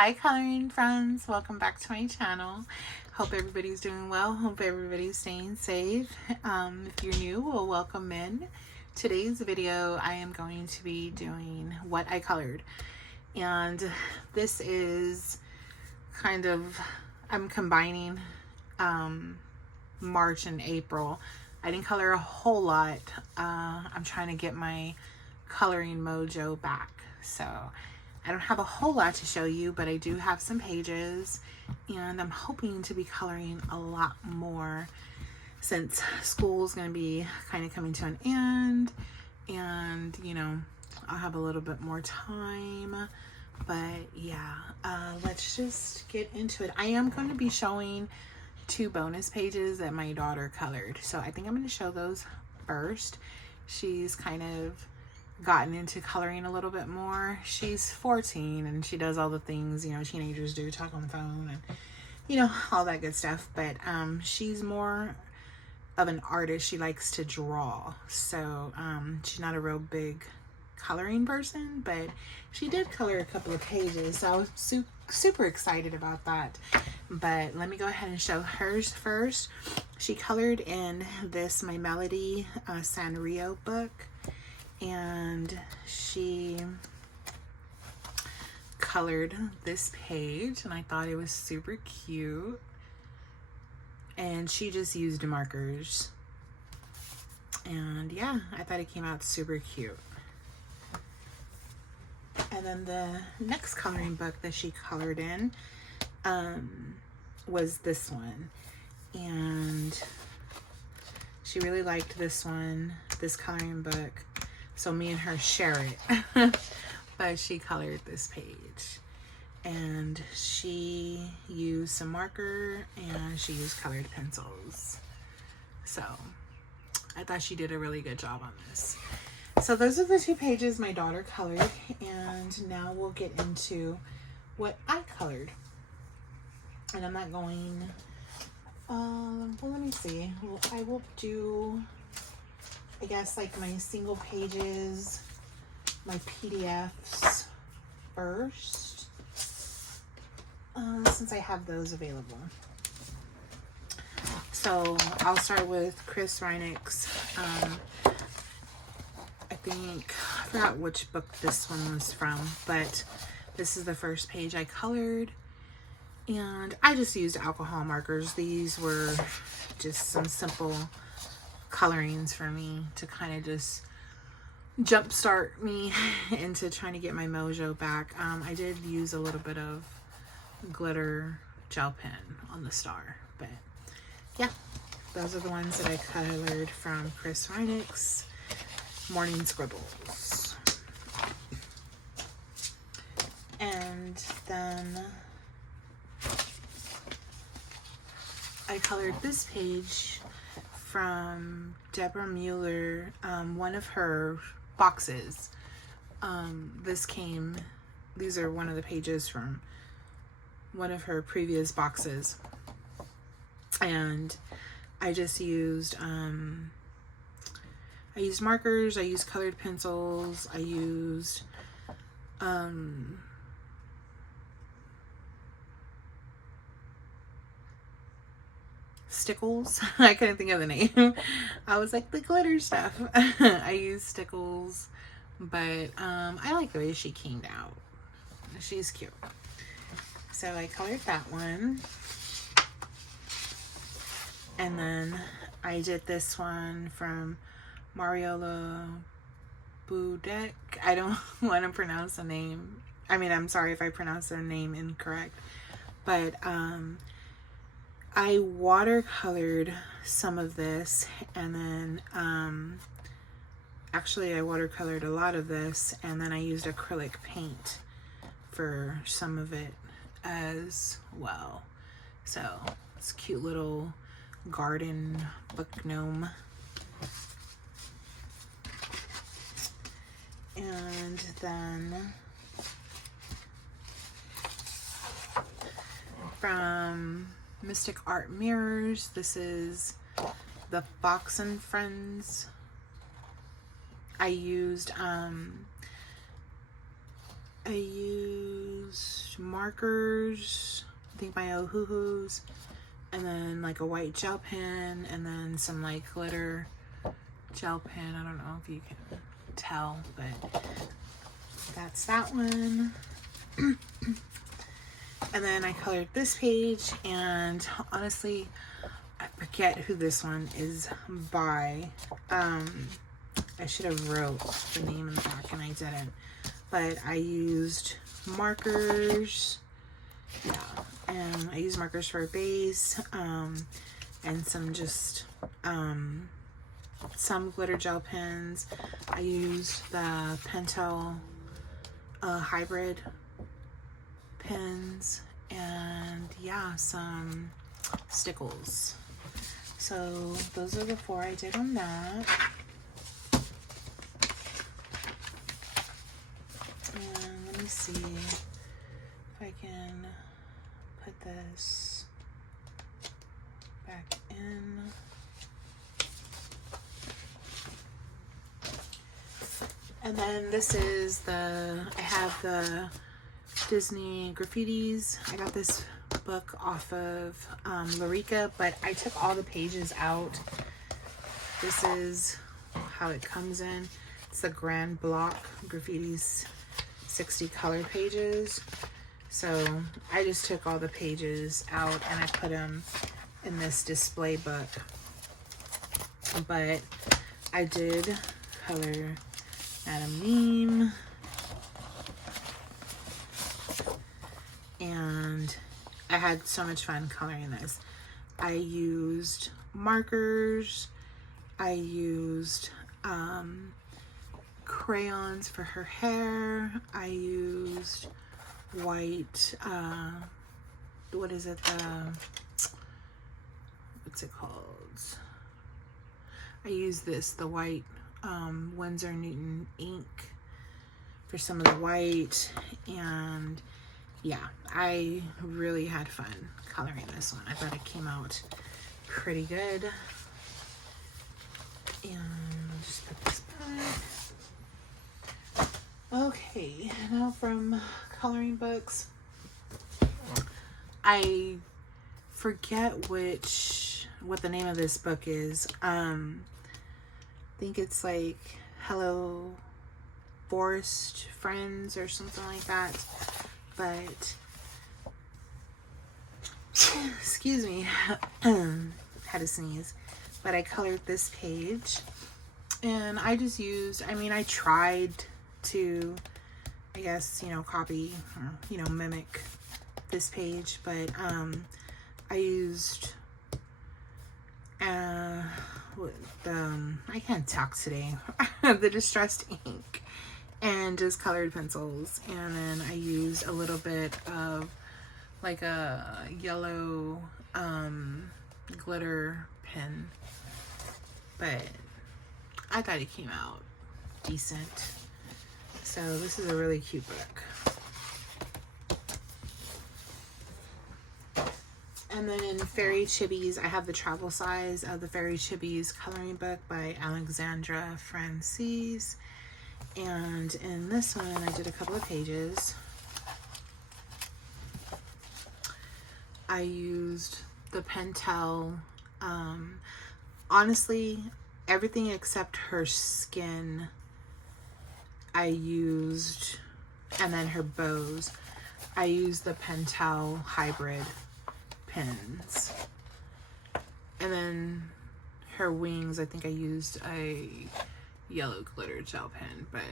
Hi coloring friends, welcome back to my channel. Hope everybody's doing well. Hope everybody's staying safe. If you're new, well, welcome in. Today's video I am going to be doing what I colored, and this is kind of, I'm combining March and April. I didn't color a whole lot. I'm trying to get my coloring mojo back, so I don't have a whole lot to show you, but I do have some pages, and I'm hoping to be coloring a lot more since school's going to be kind of coming to an end, and you know, I'll have a little bit more time. But yeah, let's just get into it. I am going to be showing 2 bonus pages that my daughter colored, so I think I'm going to show those first. She's kind of gotten into coloring a little bit more. She's 14 and she does all the things, you know, teenagers do, talk on the phone and, you know, all that good stuff. But she's more of an artist. She likes to draw. So she's not a real big coloring person, but she did color a couple of pages. So I was super excited about that. But let me go ahead and show hers first. She colored in this My Melody Sanrio book. And she colored this page, and I thought it was super cute. And she just used markers. And yeah, I thought it came out super cute. And then the next coloring book that she colored in was this one. And she really liked this one, this coloring book. So me and her share it. But she colored this page. And she used some marker and she used colored pencils. So I thought she did a really good job on this. So those are the 2 pages my daughter colored. And now we'll get into what I colored. And I'm not going, well, let me see. Well, I will do, I guess, like my single pages, my PDFs first, since I have those available. So I'll start with Chris Reineck's, I forgot which book this one was from, but this is the first page I colored. And I just used alcohol markers. These were just some simple colorings for me to kind of just jumpstart me into trying to get my mojo back. I did use a little bit of glitter gel pen on the star, but yeah, those are the ones that I colored from Chris Reineck's Morning Scribbles. And then I colored this page from Deborah Mueller, one of her boxes. These are one of the pages from one of her previous boxes. And I just used, I used markers, I used colored pencils, I used, stickles. I couldn't think of the name. I was like, the glitter stuff. I used stickles, but I like the way she came out. She's cute. So I colored that one. And then I did this one from Mariola Budek. I don't want to pronounce the name. I mean, I'm sorry if I pronounce their name incorrect. But I watercolored some of this, and then actually I watercolored a lot of this, and then I used acrylic paint for some of it as well. So it's a cute little garden book gnome. And then from Mystic Art Mirrors, this is the Fox and Friends. I used markers, I think my Ohuhus, and then like a white gel pen, and then some like glitter gel pen. I don't know if you can tell, but that's that one. And then I colored this page, and honestly, I forget who this one is by. I should have wrote the name in the back and I didn't, but I used markers. Yeah, and I used markers for a base, and some just some glitter gel pens. I used the Pentel hybrid pens, and yeah, some stickles. So those are the 4 I did on that. And let me see if I can put this back in. And then this is I have the Disney Graffitis. I got this book off of Larica, but I took all the pages out. This is how it comes in. It's the Grand Block Graffitis 60 color pages. So I just took all the pages out and I put them in this display book. But I did color Madame Mim, and I had so much fun coloring this. I used markers, I used crayons for her hair, I used white, what is it, what's it called? I used the white Winsor Newton ink for some of the white, and yeah, I really had fun coloring this one. I thought it came out pretty good. And I'll just put this back. Okay, now from coloring books, I forget what the name of this book is. I think it's like Hello Forest Friends or something like that. But excuse me, had to sneeze. But I colored this page, and I just used, I tried to, I guess, copy or, mimic this page, but I used I can't talk today, the Distressed ink, and just colored pencils, and then I used a little bit of like a yellow glitter pen, but I thought it came out decent. So this is a really cute book. And then in Fairy Chibis, I have the travel size of the Fairy Chibis coloring book by Alexandra Francis. And in this one, I did a couple of pages. I used the Pentel, honestly, everything except her skin I used, and then her bows, I used the Pentel hybrid pens. And then her wings, I think I used a yellow glitter gel pen, but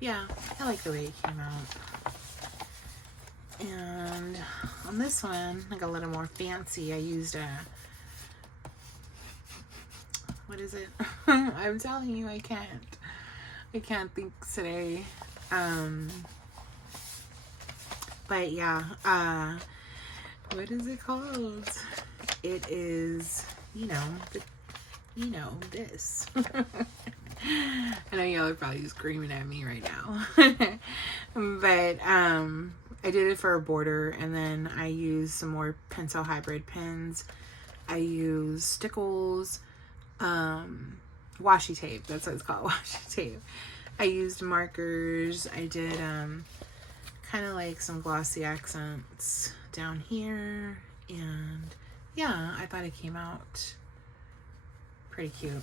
yeah, I like the way it came out. And on this one, like a little more fancy, I used what is it? I'm telling you, I can't think today. But yeah, what is it called? It is, this. I know y'all are probably screaming at me right now. But I did it for a border, and then I used some more Pentel hybrid pens. I used stickles, washi tape, that's what it's called, washi tape. I used markers. I did kind of like some glossy accents down here. And yeah, I thought it came out pretty cute.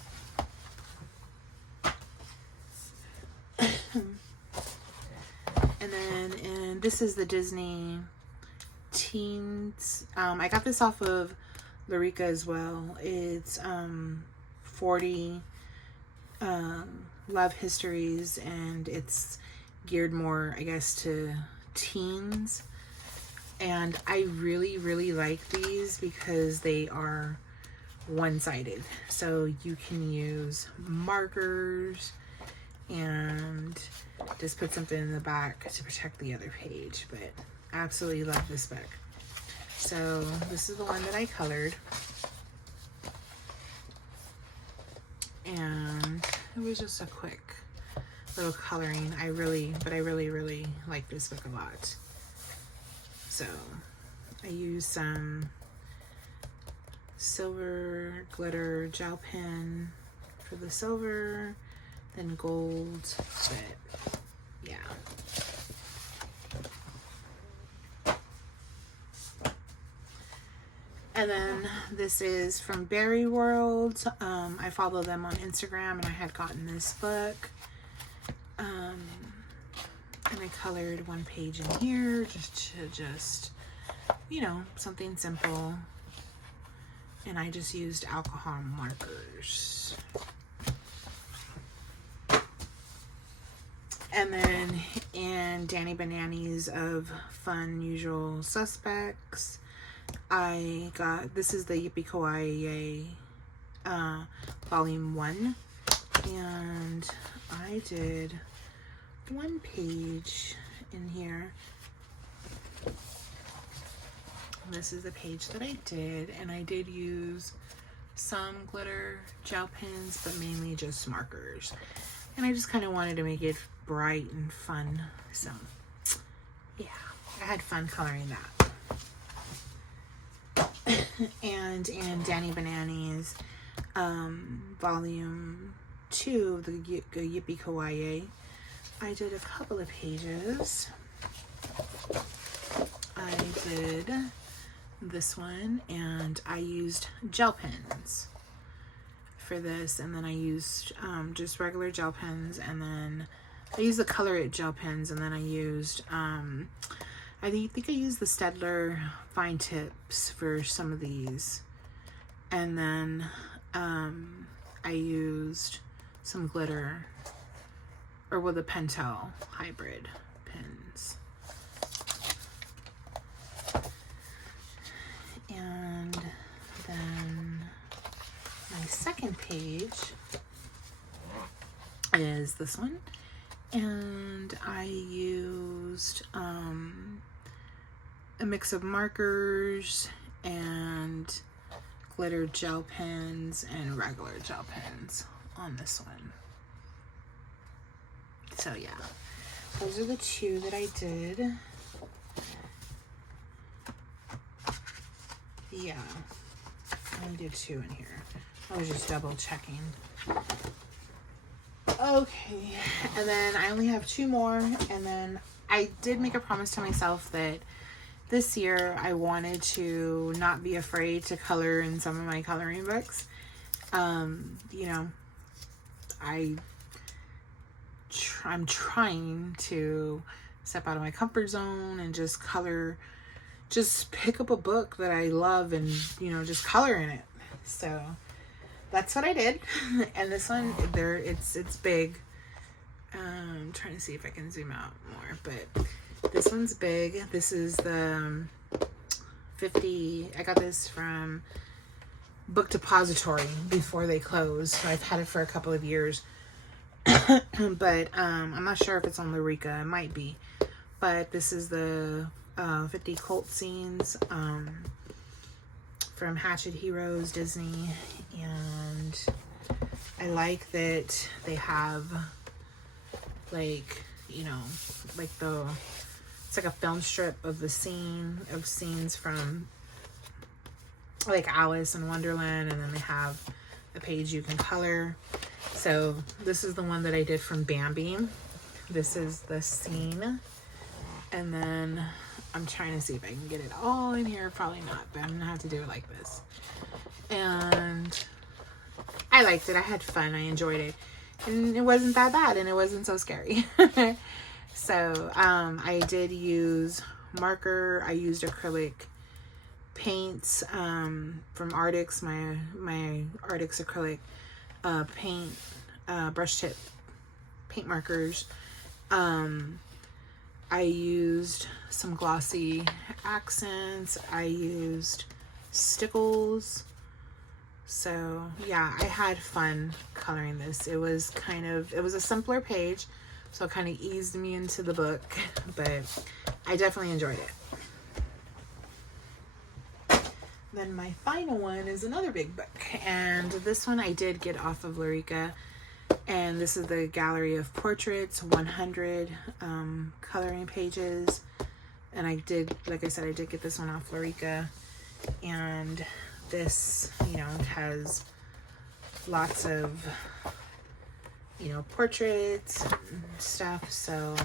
And this is the Disney Teens. I got this off of Larica as well. It's 40 love histories, and it's geared more, I guess, to teens. And I really, really like these because they are one-sided. So you can use markers and just put something in the back to protect the other page. But I absolutely love this book. So this is the one that I colored. And it was just a quick little coloring. I really like this book a lot. So I used some silver glitter gel pen for the silver, then gold, but yeah. And then this is from Berry World. I follow them on Instagram, and I had gotten this book. And I colored one page in here just, you know, something simple. And I just used alcohol markers. And then in Danny Banani's of Fun Usual Suspects, I got, this is the Yippee Kawaii Volume 1. And I did one page in here. This is the page that I did, and I did use some glitter gel pens, but mainly just markers. And I just kind of wanted to make it bright and fun. So yeah, I had fun coloring that. And in Danny Banani's Volume 2, the Yippee Kawaii, I did a couple of pages. I did this one, and I used gel pens for this, and then I used just regular gel pens, and then I used the Color It gel pens, and then I used I think I used the Staedtler fine tips for some of these, and then I used some glitter, or with the Pentel hybrid pens. And then my second page is this one, and I used a mix of markers and glitter gel pens and regular gel pens on this one. So yeah, those are the two that I did. Yeah, I did two in here. I was just double checking. Okay, and then I only have two more, and then I did make a promise to myself that this year I wanted to not be afraid to color in some of my coloring books. You know, I'm trying to step out of my comfort zone and just color, just pick up a book that I love and, you know, just color in it. So that's what I did. And this one, it's big. I'm trying to see if I can zoom out more, but this one's big. This is the 50, I got this from Book Depository before they closed. So I've had it for a couple of years. But I'm not sure if it's on Larica. It might be. But this is the 50 cult scenes from Hatchet Heroes Disney, and I like that they have, like, you know, like it's like a film strip of the scenes from like Alice in Wonderland, and then they have a page you can color. So this is the one that I did from Bambi. This is the scene, And then I'm trying to see if I can get it all in here. Probably not, but I'm gonna have to do it like this. And I liked it. I had fun. I enjoyed it. And it wasn't that bad, and it wasn't so scary. So I did use marker. I used acrylic paints from Artix, my Artix acrylic paint, brush tip paint markers. I used some glossy accents. I used stickles. So yeah, I had fun coloring this. It was a simpler page, so it kind of eased me into the book, but I definitely enjoyed it. Then my final one is another big book, and this one I did get off of Larica, and this is the Gallery of Portraits, 100 coloring pages. And I did, like I said, I did get this one off Larica, and this, you know, has lots of, you know, portraits and stuff. So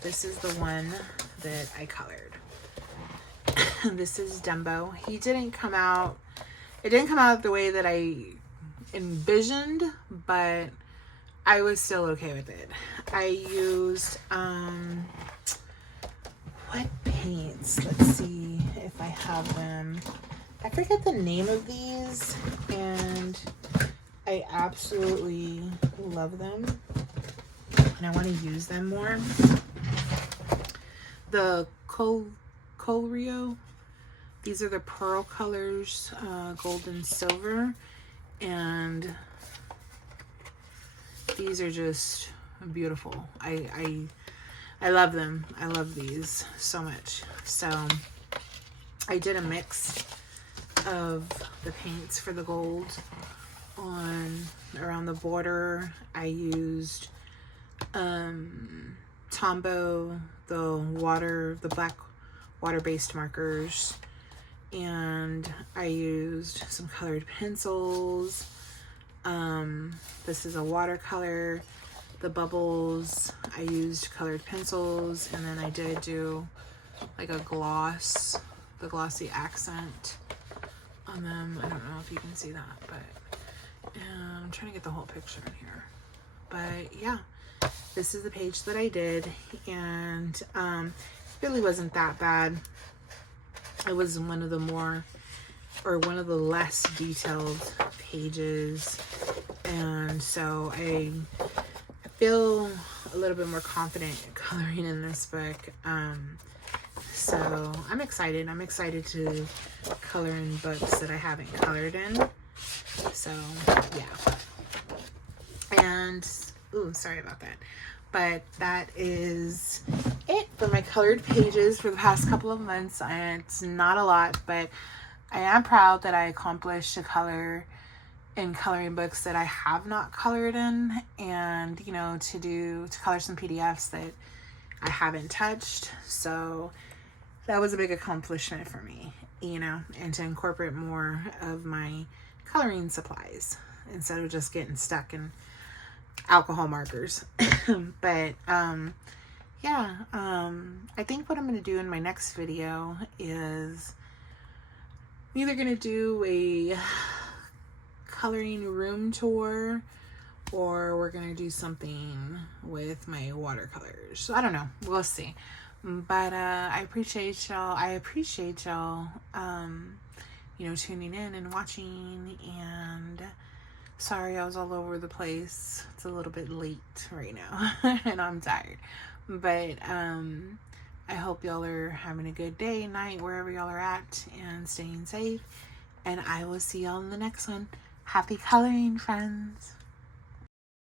this is the one that I colored. This is Dumbo. It didn't come out the way that I envisioned, but I was still okay with it. I used what paints? Let's see if I have them. I forget the name of these, and I absolutely love them, and I want to use them more. The Colrio. These are the pearl colors, gold and silver, and these are just beautiful. I love them. I love these so much. So I did a mix of the paints for the gold around the border. I used Tombow, the black water-based markers, and I used some colored pencils. This is a watercolor. The bubbles, I used colored pencils, and then I did do like a gloss, the glossy accent on them. I don't know if you can see that, but I'm trying to get the whole picture in here. But yeah, this is the page that I did, and it really wasn't that bad. It was one of the less detailed pages, and so I feel a little bit more confident coloring in this book. So I'm excited. I'm excited to color in books that I haven't colored in. So yeah. And ooh, sorry about that. But that is it for my colored pages for the past couple of months. And it's not a lot, but I am proud that I accomplished to color in coloring books that I have not colored in, and you know, to color some PDFs that I haven't touched. So that was a big accomplishment for me, you know, and to incorporate more of my coloring supplies instead of just getting stuck in alcohol markers. But yeah, I think what I'm going to do in my next video is I'm either going to do a coloring room tour, or we're going to do something with my watercolors. So I don't know. We'll see. But I appreciate y'all. You know, tuning in and watching. And sorry I was all over the place. It's a little bit late right now, and I'm tired. But I hope y'all are having a good day, night, wherever y'all are at, and staying safe. And I will see y'all in the next one. Happy coloring, friends.